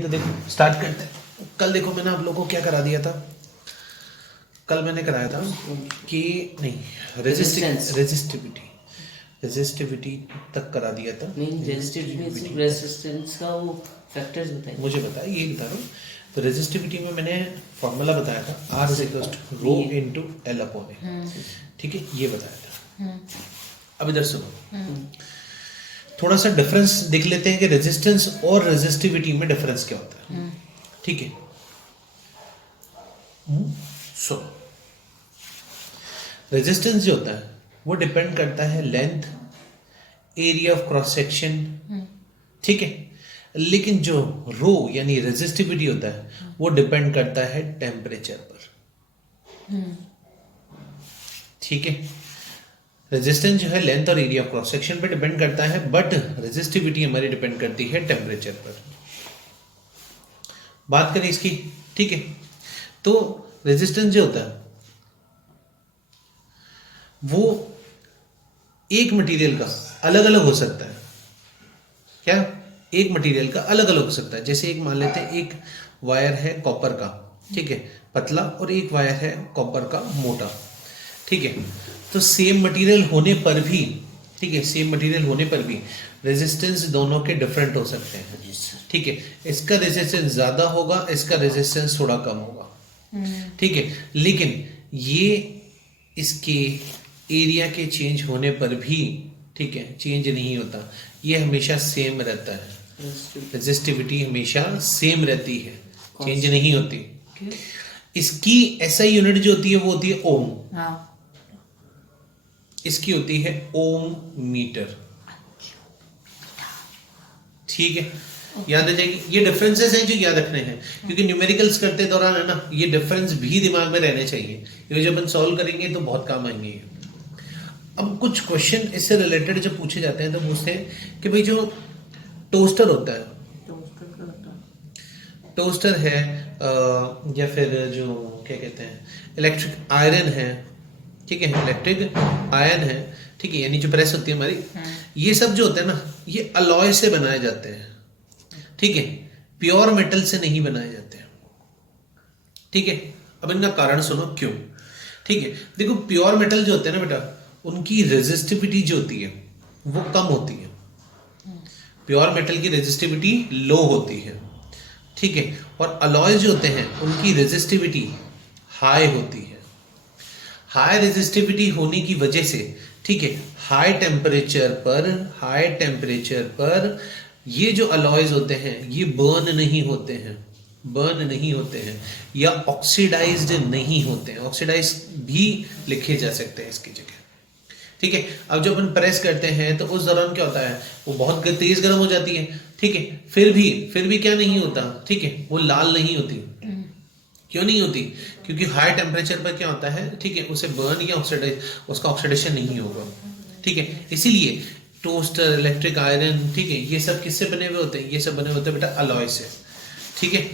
तो देखो स्टार्ट करते हैं। कल देखो मैंने आप लोगों को क्या करा दिया था। कल मैंने कराया था कि नहीं रेजिस्टिविटी तक करा दिया था। नहीं रेजिस्टेंस का वो फैक्टर्स बताइए। मुझे बता ये बता रहा हूँ। तो रेजिस्टिविटी में मैंने फॉर्मूला बताया था R = ρ × L/A। ठीक है, ये बताया था। अब इधर सुनो, थोड़ा सा डिफरेंस देख लेते हैं कि रेजिस्टेंस और रेजिस्टिविटी में डिफरेंस क्या होता है। ठीक है, सो रेजिस्टेंस जो होता है वो डिपेंड करता है length, area of cross section. ठीक है, लेकिन जो रो यानी रेजिस्टिविटी होता है वो डिपेंड करता है टेम्परेचर पर। ठीक है, रेजिस्टेंस जो है लेंथ और एरिया ऑफ क्रॉस सेक्शन पे डिपेंड करता है, बट रेजिस्टिविटी हमारी डिपेंड करती है टेम्परेचर पर। बात करें इसकी, ठीक है, तो रेजिस्टेंस जो होता है वो एक मटेरियल का अलग अलग हो सकता है। क्या? एक मटेरियल का अलग अलग हो सकता है। जैसे एक मान लेते हैं, एक वायर है कॉपर का, ठीक है, पतला, और एक वायर है कॉपर का मोटा। ठीक है, तो सेम मटेरियल होने पर भी, ठीक है, सेम मटेरियल होने पर भी रेजिस्टेंस दोनों के डिफरेंट हो सकते हैं। ठीक है, इसका रेजिस्टेंस ज्यादा होगा, इसका रेजिस्टेंस थोड़ा कम होगा। ठीक है, लेकिन ये इसके एरिया के चेंज होने पर भी, ठीक है, चेंज नहीं होता, ये हमेशा सेम रहता है। रेजिस्टिविटी हमेशा सेम रहती है, चेंज नहीं होती। इसकी SI यूनिट जो होती है वो होती है ओम। इसकी होती है ओम मीटर। ठीक है, याद आ जाएगी। ये डिफरेंसेस हैं जो याद रखने हैं, क्योंकि न्यूमेरिकल्स करते दौरान है ना, ये डिफरेंस भी दिमाग में रहने चाहिए, क्योंकि जब अपन सॉल्व करेंगे तो बहुत काम आएंगे। अब कुछ क्वेश्चन इससे रिलेटेड जब पूछे जाते हैं तो पूछते हैं कि भाई जो टोस्टर होता है, टोस्टर है या फिर जो क्या कहते हैं इलेक्ट्रिक आयरन है, ठीक है, इलेक्ट्रिक आयरन है, ठीक है, यानी जो प्रेस होती है हमारी, ये सब जो होते हैं ना, ये अलॉय से बनाए जाते हैं। ठीक है, प्योर मेटल से नहीं बनाए जाते हैं। ठीक है, अब इनका कारण सुनो क्यों। ठीक है, देखो प्योर मेटल जो होते हैं ना बेटा, उनकी रेजिस्टिविटी जो होती है वो कम होती है। प्योर मेटल की रेजिस्टिविटी लो होती है। ठीक है, और अलॉयज जो होते हैं उनकी रेजिस्टिविटी हाई होती है। हाई रेजिस्टिविटी होने की वजह से, ठीक है, हाई टेम्परेचर पर ये जो अलॉयज होते हैं ये बर्न नहीं होते हैं या ऑक्सीडाइज्ड नहीं होते हैं। ऑक्सीडाइज भी लिखे जा सकते हैं इसकी जगह। ठीक है, अब जब अपन प्रेस करते हैं तो उस दौरान क्या होता है, वो बहुत तेज गर्म हो जाती है। ठीक है, फिर भी क्या नहीं होता, ठीक है, वो लाल नहीं होती। क्यों नहीं होती? क्योंकि हाई टेम्परेचर पर क्या होता है, ठीक है, उसे बर्न या ऑक्सीडाइज, उसका ऑक्सीडेशन नहीं होगा। ठीक है, इसीलिए टोस्टर, इलेक्ट्रिक आयरन, ठीक है, ये सब किससे बने हुए होते हैं? ये सब बने होते हैं बेटा अलॉय से। ठीक है,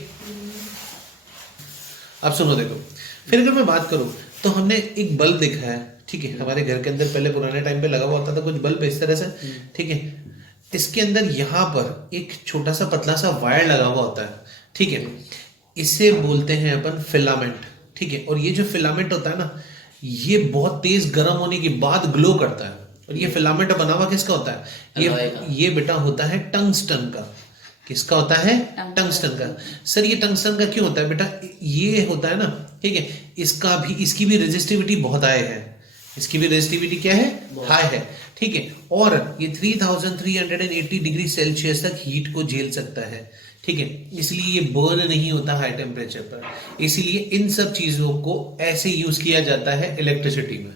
अब सुनो देखो, फिर अगर मैं बात करूं तो हमने एक बल्ब देखा है, ठीक है, हमारे घर के अंदर पहले पुराने टाइम पे लगा हुआ होता था कुछ बल्ब इस तरह से। ठीक है, इसके अंदर यहां पर एक छोटा सा पतला सा वायर लगा हुआ होता है। ठीक है, इसे बोलते हैं अपन फिलामेंट। ठीक है, और ये जो फिलामेंट होता है ना, ये बहुत तेज गर्म होने के बाद ग्लो करता है। और ये फिलामेंट बना हुआ किसका होता है? ये बेटा होता है टंगस्टन का। किसका होता है? टंगस्टन का। सर ये टंगस्टन का क्यों होता है बेटा? ये होता है ना, ठीक है, इसकी भी रेजिस्टिविटी बहुत हाई है। इसकी भी रेजिस्टिविटी क्या है? हाई है। ठीक है, और ये 3380 डिग्री सेल्सियस तक हीट को झेल सकता है। ठीक है, इसलिए ये बर्न नहीं होता हाई टेम्परेचर पर। इसीलिए इन सब चीजों को ऐसे यूज किया जाता है इलेक्ट्रिसिटी में।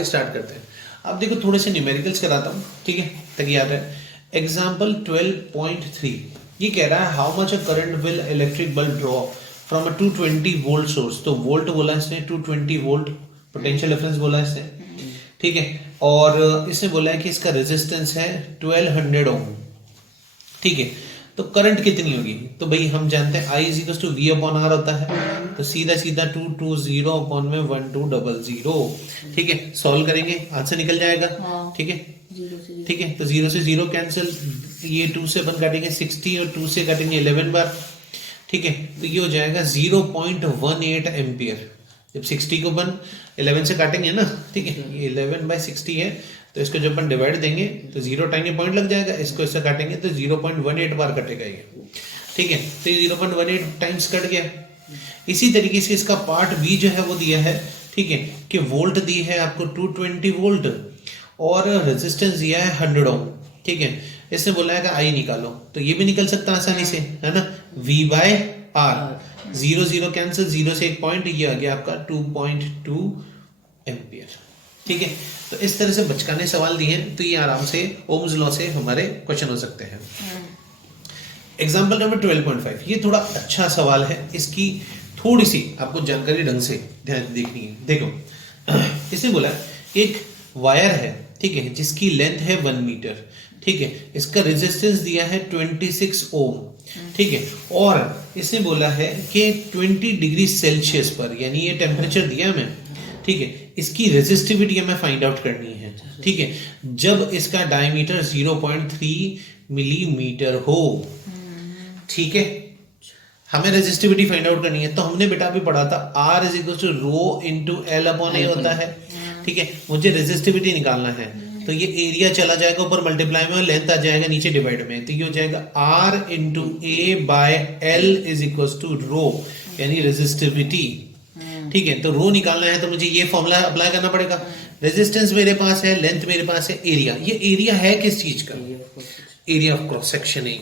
स्टार्ट करते हैं। अब देखो थोड़े से न्यूमेरिकल्स कराता हूं, ठीक है, ताकि याद है। एग्जाम्पल 12.3 ये कह रहा है how much a current will electric bulb draw from a 220 volt source. तो वोल्ट बोला इसने, 220 वोल्ट पोटेंशियल डिफरेंस बोला इसने। ठीक है, और इसने बोला है कि इसका रेजिस्टेंस है 1200 ओम। ठीक है, तो करंट कितनी होगी? तो भाई हम जानते हैं I = V/R होता है, तो सीधा 220/1200। ठीक है, सॉल्व करेंगे, आंसर निकल जाएगा। ठीक है, ठीक है, तो 0 से 0 कैंसिल, ये 2 से अपन काटेंगे 60 और 2 से काटेंगे 11 बार, ठीक है। तो ये हो जाएगा 0.18 एम्पियर। जब 60 को अपन 11 से काटेंगे ना, ठीक है, ये 11/60 है, तो इसको जब अपन डिवाइड देंगे तो 0 टाइम पॉइंट लग जाएगा, इसको इससे काटेंगे तो 0.18 बार कटेगा ये, ठीक है। तो ये 0.18 टाइम्स कट गया। इसी तरीके से इसका पार्ट बी जो है वो दिया है, ठीक है, कि वोल्ट दी है आपको 220 वोल्ट और रेजिस्टेंस दिया है 100 ओम, ठीक है। इसने बोला है कि आई निकालो, तो ये भी निकल सकता है आसानी से, है ना, V/R, 0 कैंसिल, 0 से एक पॉइंट, ये आ गया आपका 2.2 एम्पियर, ठीक है। तो इस तरह से बचकाने सवाल दिए हैं, तो ये आराम से ओम्स लॉ से हमारे क्वेश्चन हो सकते हैं। एग्जाम्पल नंबर 12.5, ये थोड़ा अच्छा सवाल है, इसकी थोड़ी सी आपको जानकारी ढंग से ध्यान देखनी है। देखो इसने बोला एक वायर है, ठीक है, जिसकी लेंथ है 1 मीटर, ठीक है, इसका रेजिस्टेंस दिया है 26 ओम, ठीक है, और इसने बोला है कि 20 डिग्री सेल्सियस पर, यानी ये टेम्परेचर दिया हमें, ठीक है, इसकी रेजिस्टिविटी हमें फाइंड आउट करनी है, ठीक है, जब इसका डायमीटर 0.3 मिलीमीटर हो, ठीक है। हमें रेजिस्टिविटी फाइंड आउट करनी है, तो हमने बेटा भी पढ़ा था R = ρ/L/A होता है, ठीक है। मुझे रेजिस्टिविटी निकालना है, तो ये एरिया चला जाएगा ऊपर मल्टीप्लाई में और लेंथ आ जाएगा नीचे डिवाइड में, तो ये हो जाएगा R × A/L = ρ, यानी रेजिस्टिविटी, ठीक है। तो रो निकालना है तो मुझे ये फॉर्मूला अप्लाई करना पड़ेगा। रेजिस्टेंस मेरे पास है, लेंथ मेरे पास है, एरिया, ये एरिया है किस चीज का, एरिया ऑफ क्रॉस सेक्शन है।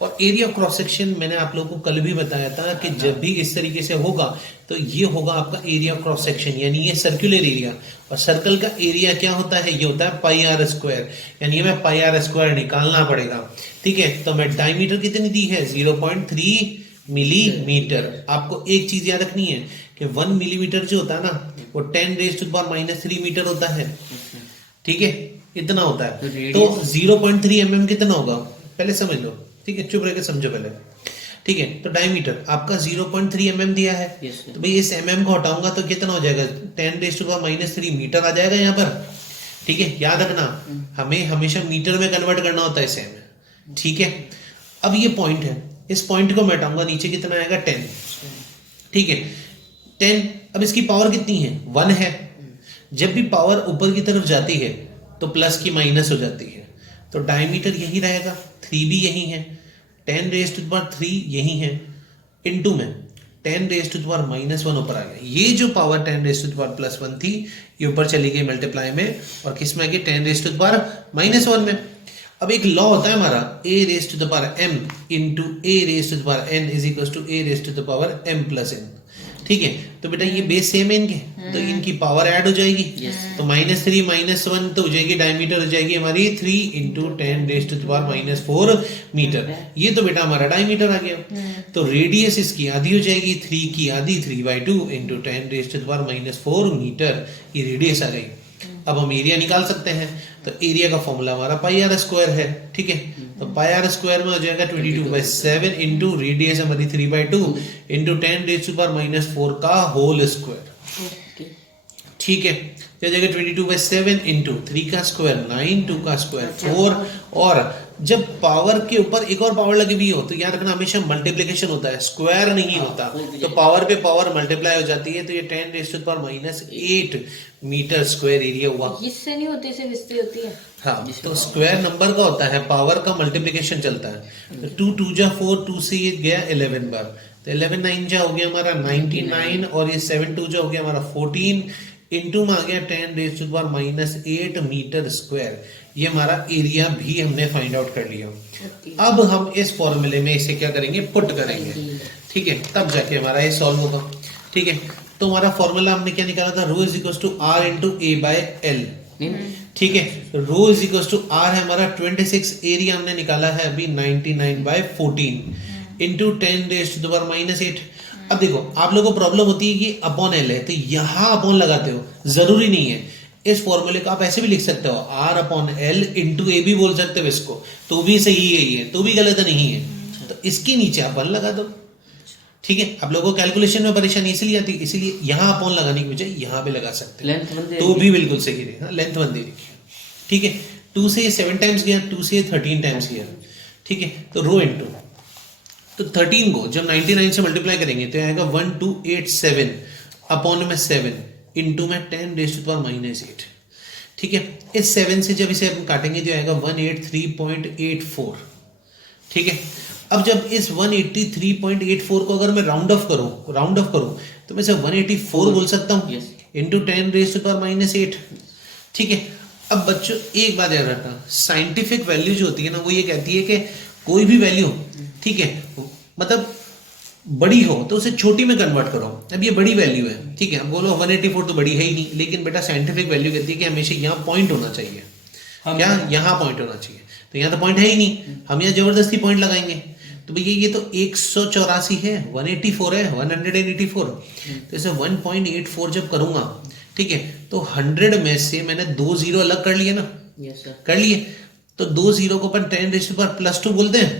और एरिया ऑफ क्रॉस सेक्शन मैंने आप लोगों को कल भी बताया था कि जब भी इस तरीके से होगा तो ये होगा आपका एरिया ऑफ क्रॉस सेक्शन, यानी ये सर्कुलर एरिया, और सर्कल का एरिया क्या होता है, ये होता है πr², यानी हमें πr² निकालना पड़ेगा, ठीक है। तो हमें डायमीटर कितनी दी है, 0.3 मिलीमीटर। आपको एक चीज याद रखनी है कि 1 मिलीमीटर जो होता है ना, वो 10⁻³ मीटर होता है, ठीक है, इतना होता है। तो 0.3 mm कितना होगा, पहले समझ लो, ठीक है, चुप रह के समझो पहले, ठीक है। तो डायमीटर आपका 0.3 mm दिया है, तो भाई इस mm को हटाऊंगा तो कितना हो जाएगा, 10⁻³ मीटर आ जाएगा यहाँ पर, ठीक है। याद रखना हमें हमेशा मीटर में कन्वर्ट करना होता है इसे, ठीक है। अब ये पॉइंट है, इस पॉइंट को मैं हटाऊंगा, नीचे कितना आएगा 10, ठीक है, 10। अब इसकी पावर कितनी है, 1 है। जब भी पावर ऊपर की तरफ जाती है तो प्लस की माइनस हो जाती है, तो डायमीटर यही रहेगा, 3 भी यही है, 10⁻³ यही है, इनटू में 10⁻⁻1 ऊपर आ गया। ये जो पावर 10⁻+1 थी ये ऊपर चली गई मल्टीप्लाई में, और किस में आ गई, 10⁻⁻1 में। अब एक लॉ होता है हमारा a⁻m × a⁻n = a⁻m+n, ठीक है। तो बेटा ये बेस सेम है इनके, तो इनकी पावर ऐड हो जाएगी, तो -3 -1 तो हो जाएगी, डायमीटर हो जाएगी हमारी 3 × 10⁻⁴ मीटर। ये तो बेटा हमारा डायमीटर आ गया। तो रेडियस इसकी आधी हो जाएगी, 3 की आधी 3/2 × 10⁻⁴ मीटर, ये रेडियस आ गई। अब हम एरिया निकाल सकते हैं, तो एरिया का फॉर्मूला हमारा πr² है, ठीक है। तो πr² में हो जाएगा 22/7 इंटू रेडियस हमारी 3/2 इंटू 10⁻⁴ का होल स्क्वायर, ठीक है। तो हो जाएगा 22/7 इंटू 3 का स्क्वायर 9, 2 का स्क्वायर 4, और जब पावर के ऊपर एक और पावर लगी हुई हो तो याद रखना हमेशा मल्टीप्लिकेशन होता है, स्क्वायर नहीं होता, तो पावर पे पावर मल्टीप्लाई हो जाती है, तो ये 10⁻⁸ मीटर स्क्वायर एरिया हुआ। इससे नहीं होती, सिर्फ इससे होती है। हाँ, तो स्क्वायर नंबर का होता है, पावर का मल्टीप्लिकेशन चलता है। तो 2 2 जा 4, 2 से ये गया 11 बार, तो 11 9 जा हो गया हमारा 99, और ये 7 2 जा हो गया हमारा 14, इंटू में आ गया 10⁻⁸ मीटर स्क्वायर। ये हमारा एरिया भी हमने फाइंड आउट कर लिया। अब हम इस फॉर्मूले में इसे क्या करेंगे, पुट करेंगे, ठीक है, तब जाके हमारा ये सॉल्व होगा, ठीक है। तो हमारा फॉर्मूला हमने क्या निकाला था, ρ = R × A/L, ठीक है। ρ = R है हमारा 26, एरिया हमने निकाला है अभी 99/14 इंटू 10⁻⁸। अब देखो आप लोगों को प्रॉब्लम होती है कि अपॉन L है, तो यहाँ अपॉन लगाते हो, जरूरी नहीं है। इस फॉर्मूले को आप ऐसे भी लिख सकते हो, R/L × A भी बोल सकते हो इसको, तो भी सही है, ये तो भी गलत नहीं है। तो इसके नीचे आप 1 लगा दो, ठीक है। आप लोगों को कैलकुलेशन में परेशानी इसलिए आती है, इसीलिए यहाँ अपॉन लगाने की बजाय यहाँ पे लगा सकते हैं, तो भी बिल्कुल सही रहेगा। लेंथ 1 दे रखी है, ठीक है। 2 से 7 टाइम्स गया, 2 से 13 टाइम्स गया, ठीक है, तो रो इनटू, तो 13 को जब 99 से मल्टीप्लाई करेंगे तो आएगा 1287 अपॉन में 7 इंटू में 10⁻⁻8। ठीक है, इस 7 से जब इसे हम काटेंगे तो आएगा 183.84। ठीक है, अब जब इस 183.84 को अगर मैं राउंड ऑफ करूं तो मैं इसे 184 बोल सकता हूं Yes. इंटू 10⁻⁻8। ठीक है, अब बच्चों एक बात याद रखना, साइंटिफिक वैल्यू जो होती है ना वो ये कहती है कि कोई भी वैल्यू, ठीक है, मतलब बड़ी हो तो उसे छोटी में कन्वर्ट करो। अब ये बड़ी वैल्यू है, ठीक है, अब बोलो 184 तो बड़ी है ही नहीं, लेकिन बेटा साइंटिफिक वैल्यू कहती है कि हमेशा यहाँ पॉइंट होना चाहिए। क्या यहाँ पॉइंट होना चाहिए, तो यहाँ तो पॉइंट है ही नहीं, हम यहाँ जबरदस्ती पॉइंट लगाएंगे। तो भैया ये तो 184 है, 184 है, 184, तो इसे 1.84 जब करूंगा, ठीक है, तो 100 में से मैंने 2 जीरो अलग कर लिए ना, यस सर, कर लिए, तो 2 जीरो को अपन 10⁻+2 बोलते हैं,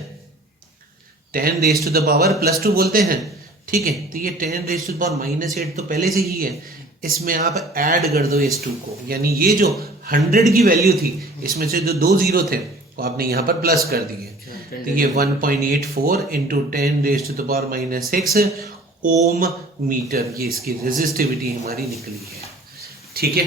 10⁻+2 बोलते हैं। ठीक है, तो ये 10⁻⁻8 तो पहले से ही है, इसमें आप ऐड कर दो इस 2 को, यानी ये जो 100 की वैल्यू थी इसमें से जो 2 जीरो थे वो आपने यहाँ पर प्लस कर दिए, तो ये 1.84 इंटू 10⁻⁻6 ओम मीटर, ये इसकी रेजिस्टिविटी हमारी निकली है। ठीक है,